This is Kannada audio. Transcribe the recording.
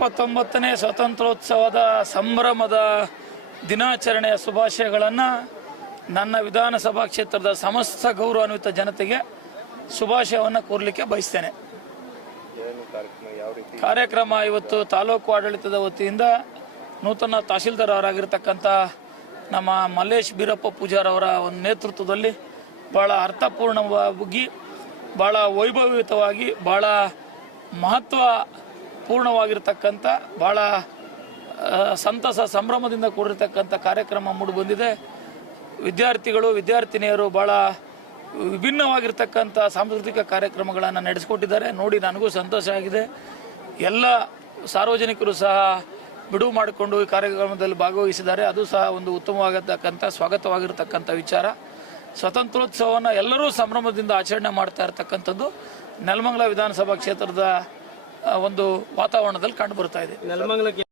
29ನೇ ಸ್ವಾತಂತ್ರ್ಯೋತ್ಸವದ ಸಂಭ್ರಮದ ದಿನಾಚರಣೆಯ ಶುಭಾಶಯಗಳನ್ನು ನನ್ನ ವಿಧಾನಸಭಾ ಕ್ಷೇತ್ರದ ಸಮಸ್ತ ಗೌರವಾನ್ವಿತ ಜನತೆಗೆ ಶುಭಾಶಯವನ್ನು ಕೋರಲಿಕ್ಕೆ ಬಯಸ್ತೇನೆ. ಕಾರ್ಯಕ್ರಮ ಇವತ್ತು ತಾಲೂಕು ಆಡಳಿತದ ವತಿಯಿಂದ ನೂತನ ತಹಶೀಲ್ದಾರ್ ಅವರಾಗಿರ್ತಕ್ಕಂಥ ನಮ್ಮ ಮಲ್ಲೇಶ್ ಬೀರಪ್ಪ ಪೂಜಾರ್ ಅವರ ಒಂದು ನೇತೃತ್ವದಲ್ಲಿ ಭಾಳ ಅರ್ಥಪೂರ್ಣವಾಗಿ, ಭಾಳ ವೈಭವಯುತವಾಗಿ, ಭಾಳ ಮಹತ್ವಪೂರ್ಣವಾಗಿರ್ತಕ್ಕಂಥ, ಭಾಳ ಸಂತಸ ಸಂಭ್ರಮದಿಂದ ಕೂಡಿರ್ತಕ್ಕಂಥ ಕಾರ್ಯಕ್ರಮ ಮೂಡಿಬಂದಿದೆ. ವಿದ್ಯಾರ್ಥಿಗಳು ವಿದ್ಯಾರ್ಥಿನಿಯರು ಭಾಳ ವಿಭಿನ್ನವಾಗಿರ್ತಕ್ಕಂಥ ಸಾಂಸ್ಕೃತಿಕ ಕಾರ್ಯಕ್ರಮಗಳನ್ನು ನಡೆಸಿಕೊಟ್ಟಿದ್ದಾರೆ. ನೋಡಿ ನನಗೂ ಸಂತೋಷ ಆಗಿದೆ. ಎಲ್ಲ ಸಾರ್ವಜನಿಕರು ಸಹ ಬಿಡುವು ಮಾಡಿಕೊಂಡು ಈ ಕಾರ್ಯಕ್ರಮದಲ್ಲಿ ಭಾಗವಹಿಸಿದ್ದಾರೆ. ಅದು ಸಹ ಒಂದು ಉತ್ತಮವಾಗಿರ್ತಕ್ಕಂಥ ಸ್ವಾಗತವಾಗಿರ್ತಕ್ಕಂಥ ವಿಚಾರ. ಸ್ವಾತಂತ್ರ್ಯೋತ್ಸವವನ್ನು ಎಲ್ಲರೂ ಸಂಭ್ರಮದಿಂದ ಆಚರಣೆ ಮಾಡ್ತಾ ಇರತಕ್ಕಂಥದ್ದು ನೆಲಮಂಗಲ ವಿಧಾನಸಭಾ ಕ್ಷೇತ್ರದ ಒಂದು ವಾತಾವರಣದಲ್ಲಿ ಕಂಡು ಬರ್ತಾ ಇದೆ.